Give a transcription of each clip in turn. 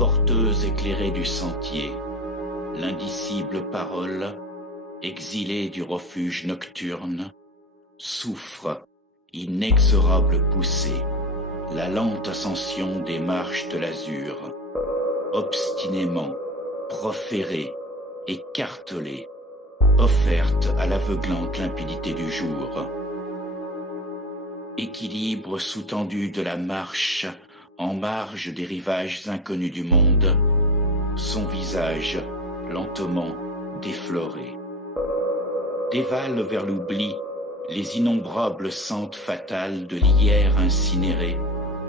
Porteuse éclairée du sentier, l'indicible parole, exilée du refuge nocturne, souffre, inexorable poussée, la lente ascension des marches de l'azur, obstinément, proférée, écartelée, offerte à l'aveuglante limpidité du jour. Équilibre sous-tendu de la marche en marge des rivages inconnus du monde, son visage lentement défloré. Dévalent vers l'oubli les innombrables sentes fatales de l'hier incinéré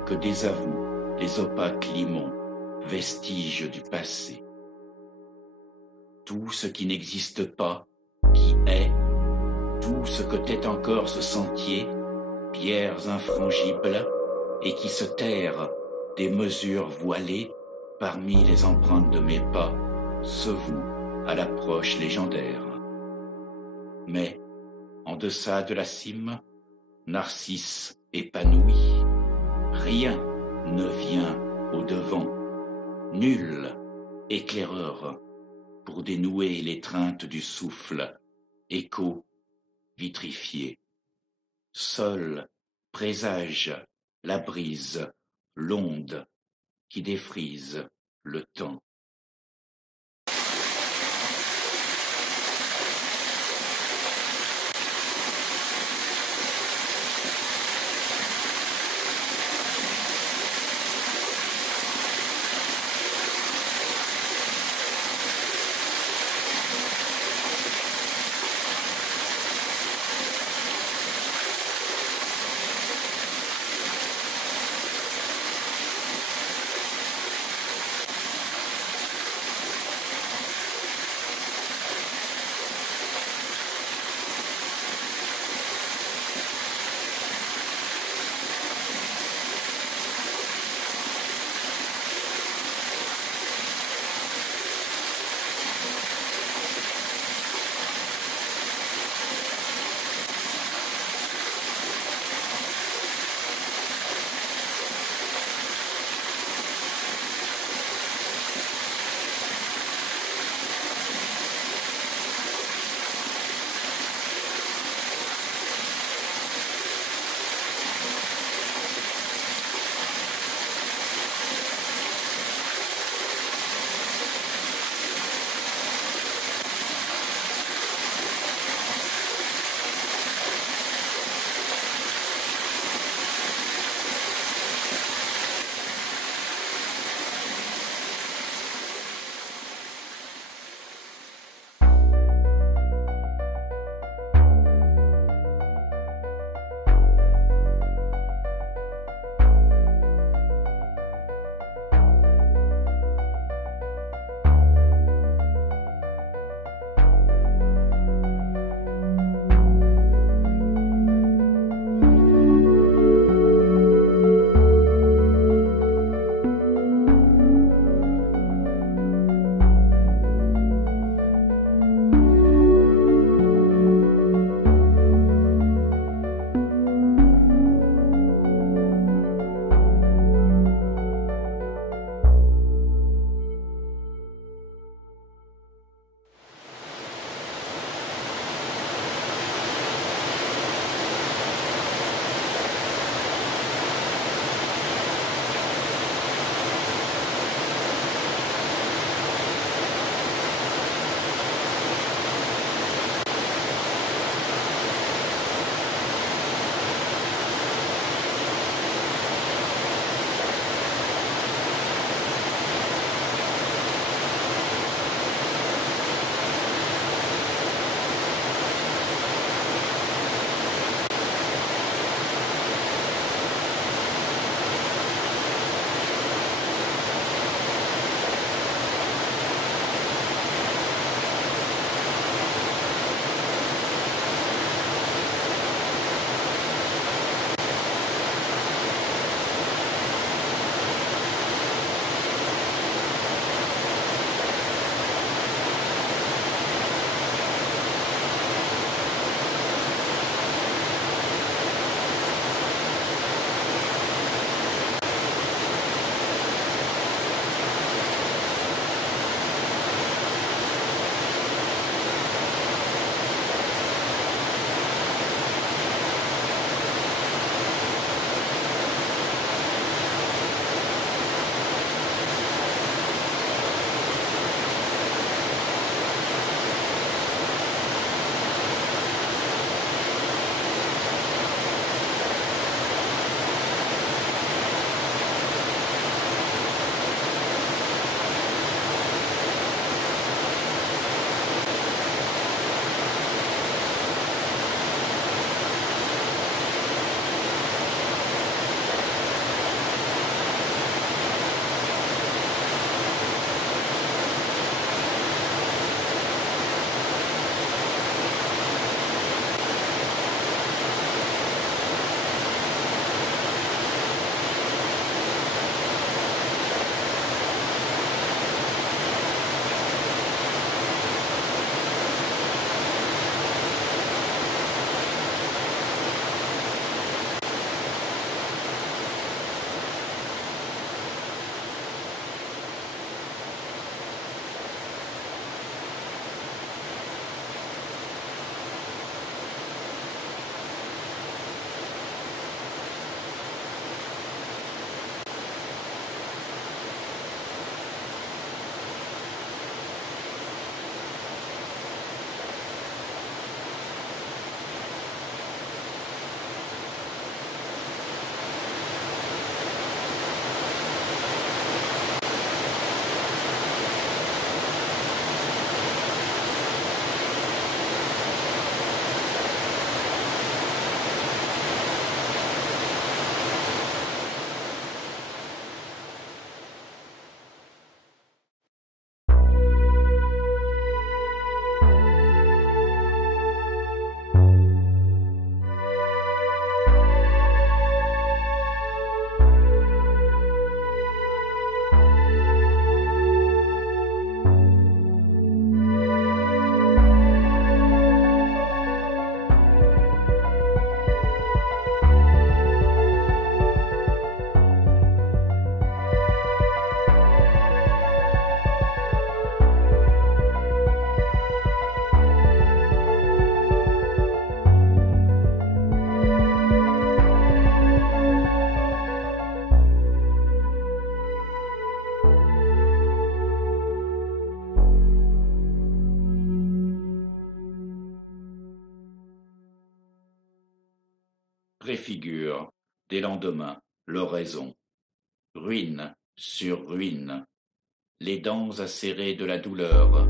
que désavouent les opaques limons, vestiges du passé. Tout ce qui n'existe pas, qui est, tout ce que tait encore ce sentier, pierres infrangibles, et qui se terrent des mesures voilées parmi les empreintes de mes pas, se voue à l'approche légendaire. Mais, en deçà de la cime, Narcisse épanoui, rien ne vient au-devant, nul éclaireur pour dénouer l'étreinte du souffle, écho vitrifié. Seul présage la brise, l'onde qui défrise le temps. préfigure, des lendemains, l'oraison. Ruine sur ruine, les dents acérées de la douleur,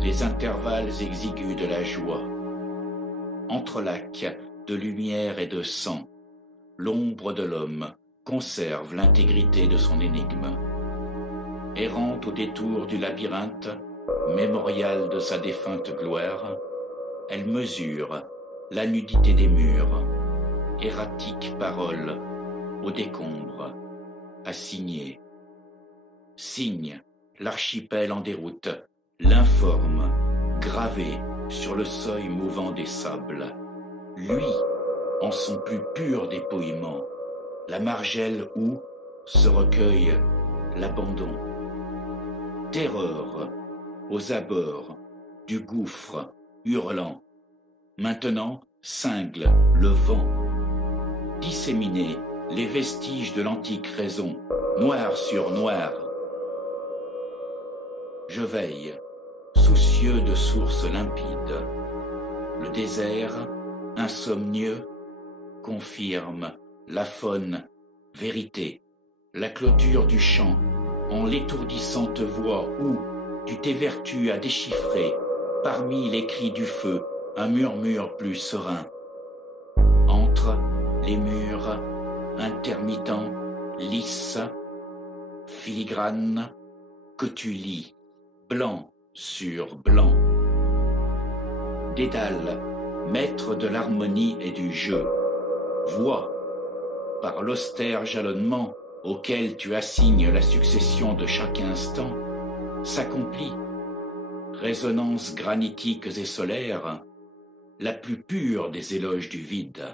les intervalles exigus de la joie. Entrelacs de lumière et de sang, l'ombre de l'homme conserve l'intégrité de son énigme. Errante au détour du labyrinthe, mémorial de sa défunte gloire, elle mesure la nudité des murs, erratique parole au décombre, à signer. Signe l'archipel en déroute, l'informe, gravé sur le seuil mouvant des sables. Lui, en son plus pur dépouillement, la margelle où se recueille l'abandon. Terreur aux abords du gouffre hurlant. Maintenant cingle le vent. Disséminer les vestiges de l'antique raison, noir sur noir. Je veille, soucieux de sources limpides. Le désert, insomnieux, confirme la faune vérité. La clôture du champ, en l'étourdissante voix où tu t'évertues à déchiffrer, parmi les cris du feu, un murmure plus serein. Entre les murs, intermittents, lisses, filigranes, que tu lis, blanc sur blanc. Dédale, maître de l'harmonie et du jeu, voix, par l'austère jalonnement auquel tu assignes la succession de chaque instant, s'accomplit, résonances granitiques et solaires, la plus pure des éloges du vide.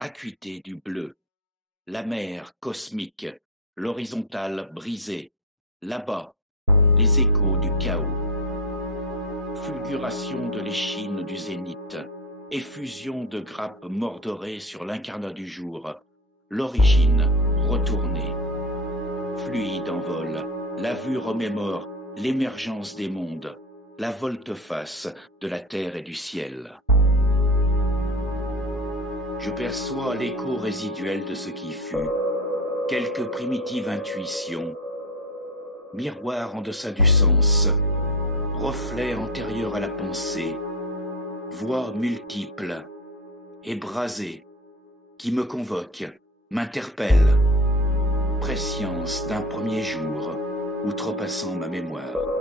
Acuité du bleu, la mer cosmique, l'horizontale brisée, là-bas, les échos du chaos. Fulguration de l'échine du zénith, effusion de grappes mordorées sur l'incarnat du jour, l'origine retournée. Fluide en vol, la vue remémore l'émergence des mondes, la volte-face de la terre et du ciel. Je perçois l'écho résiduel de ce qui fut, quelque primitive intuition, miroir en deçà du sens, reflet antérieur à la pensée, voix multiple et brasée qui me convoque, m'interpelle, prescience d'un premier jour outrepassant ma mémoire.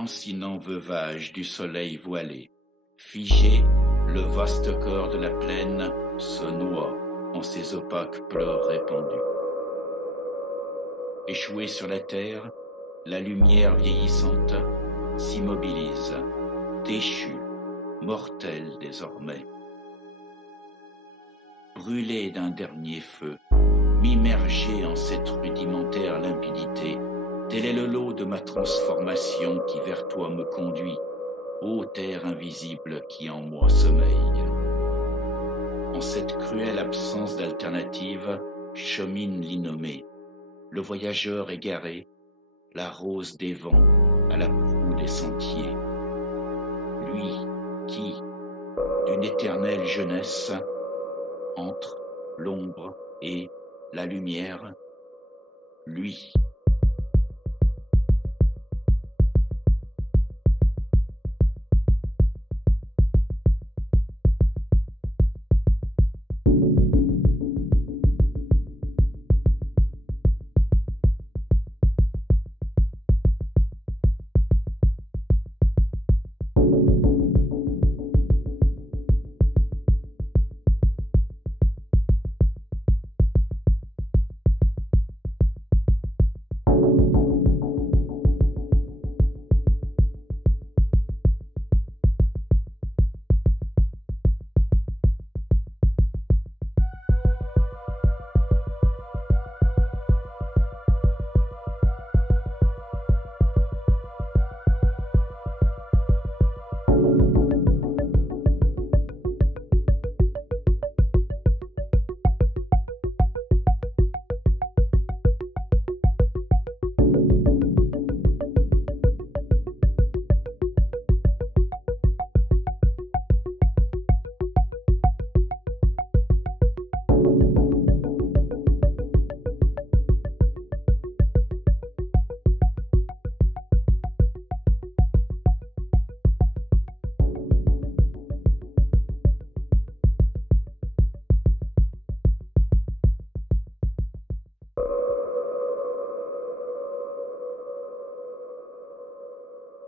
lancinant veuvage du soleil voilé. Figé, le vaste corps de la plaine se noie en ses opaques pleurs répandus. Échouée sur la terre, la lumière vieillissante s'immobilise, déchue, mortelle désormais. Brûlée d'un dernier feu, m'immerger en cette rudimentaire limpidité, tel est le lot de ma transformation qui vers toi me conduit, ô terre invisible qui en moi sommeille. En cette cruelle absence d'alternative, chemine l'innommé, le voyageur égaré, la rose des vents à la proue des sentiers. Lui qui, d'une éternelle jeunesse, entre l'ombre et la lumière, lui.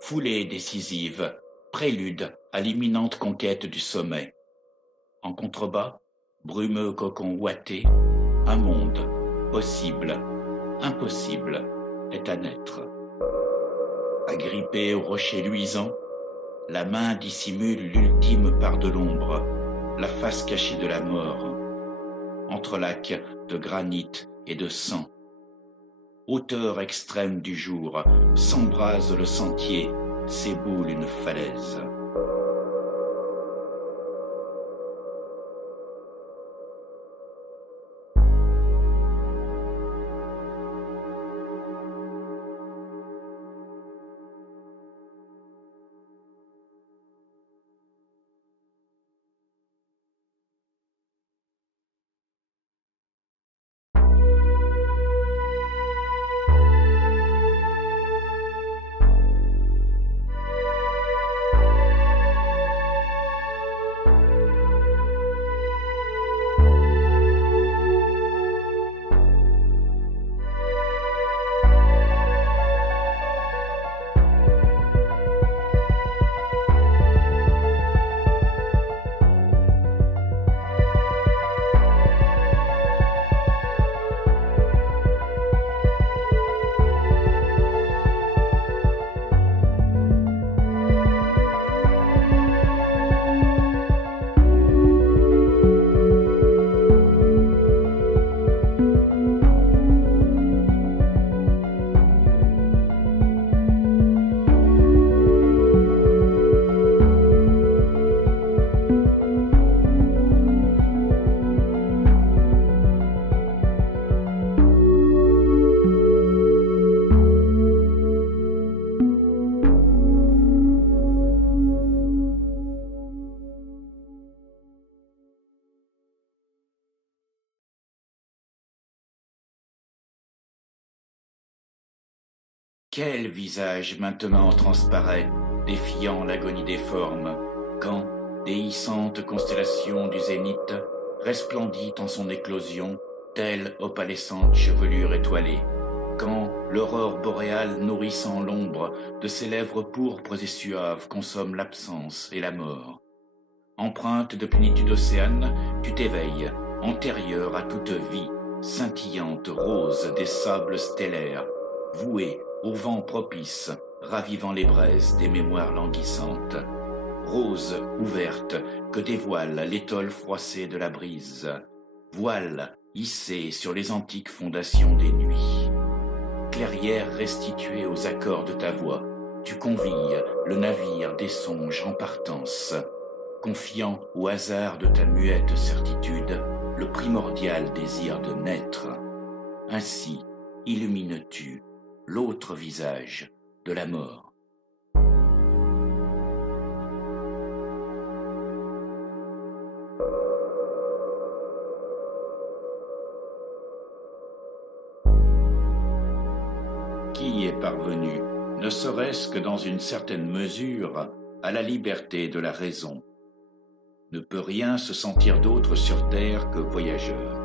Foulée décisive, prélude à l'imminente conquête du sommet. En contrebas, brumeux cocon ouaté, un monde possible, impossible est à naître. Agrippé au rocher luisant, la main dissimule l'ultime part de l'ombre, la face cachée de la mort, entre lacs de granit et de sang. Hauteur extrême du jour, s'embrase le sentier, s'éboule une falaise. Quel visage maintenant transparaît, défiant l'agonie des formes, quand, déhiscente constellation du zénith, resplendit en son éclosion, telle opalescente chevelure étoilée, quand l'aurore boréale nourrissant l'ombre de ses lèvres pourpres et suaves consomme l'absence et la mort. Empreinte de plénitude océane, tu t'éveilles, antérieure à toute vie, scintillante rose des sables stellaires, vouée au vent propice, ravivant les braises des mémoires languissantes. Rose ouverte que dévoile l'étole froissée de la brise, voile hissé sur les antiques fondations des nuits. Clairière restituée aux accords de ta voix, tu convies le navire des songes en partance, confiant au hasard de ta muette certitude le primordial désir de naître. Ainsi illumines-tu l'autre visage de la mort. Qui est parvenu, ne serait-ce que dans une certaine mesure, à la liberté de la raison, ne peut rien se sentir d'autre sur terre que voyageur.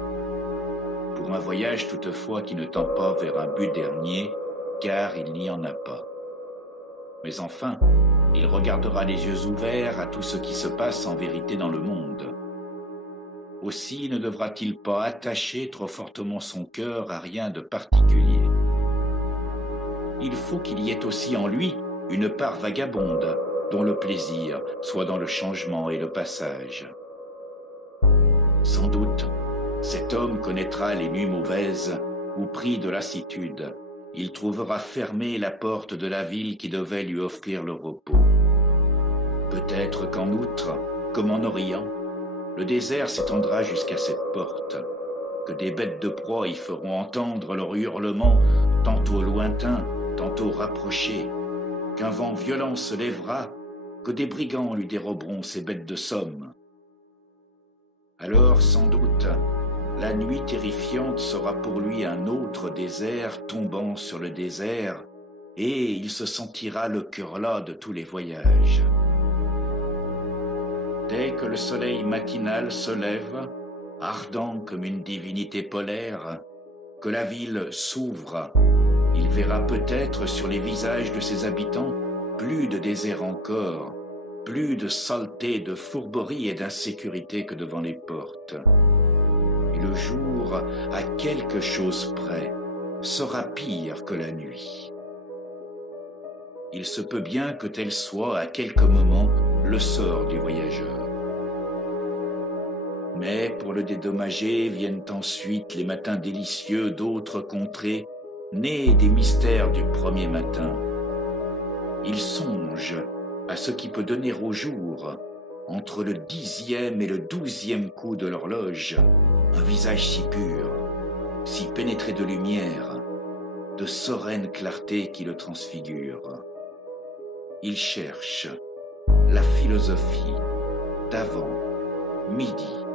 Pour un voyage toutefois qui ne tend pas vers un but dernier, car il n'y en a pas. Mais enfin, il regardera les yeux ouverts à tout ce qui se passe en vérité dans le monde. Aussi ne devra-t-il pas attacher trop fortement son cœur à rien de particulier. Il faut qu'il y ait aussi en lui une part vagabonde, dont le plaisir soit dans le changement et le passage. Sans doute, cet homme connaîtra les nuits mauvaises où, pris de lassitude, il trouvera fermée la porte de la ville qui devait lui offrir le repos. Peut-être qu'en outre, comme en Orient, le désert s'étendra jusqu'à cette porte, que des bêtes de proie y feront entendre leur hurlement tantôt lointain, tantôt rapproché, qu'un vent violent se lèvera, que des brigands lui déroberont ses bêtes de somme. Alors, sans doute, la nuit terrifiante sera pour lui un autre désert tombant sur le désert, et il se sentira le cœur las de tous les voyages. Dès que le soleil matinal se lève, ardent comme une divinité polaire, que la ville s'ouvre, il verra peut-être sur les visages de ses habitants plus de désert encore, plus de saleté, de fourberie et d'insécurité que devant les portes. Et le jour, à quelque chose près, sera pire que la nuit. Il se peut bien que tel soit à quelque moment le sort du voyageur. Mais pour le dédommager viennent ensuite les matins délicieux d'autres contrées, nés des mystères du premier matin. Il songe à ce qui peut donner au jour, entre le 10e et le 12e coup de l'horloge, un visage si pur, si pénétré de lumière, de sereine clarté qui le transfigure. Il cherche la philosophie d'avant midi.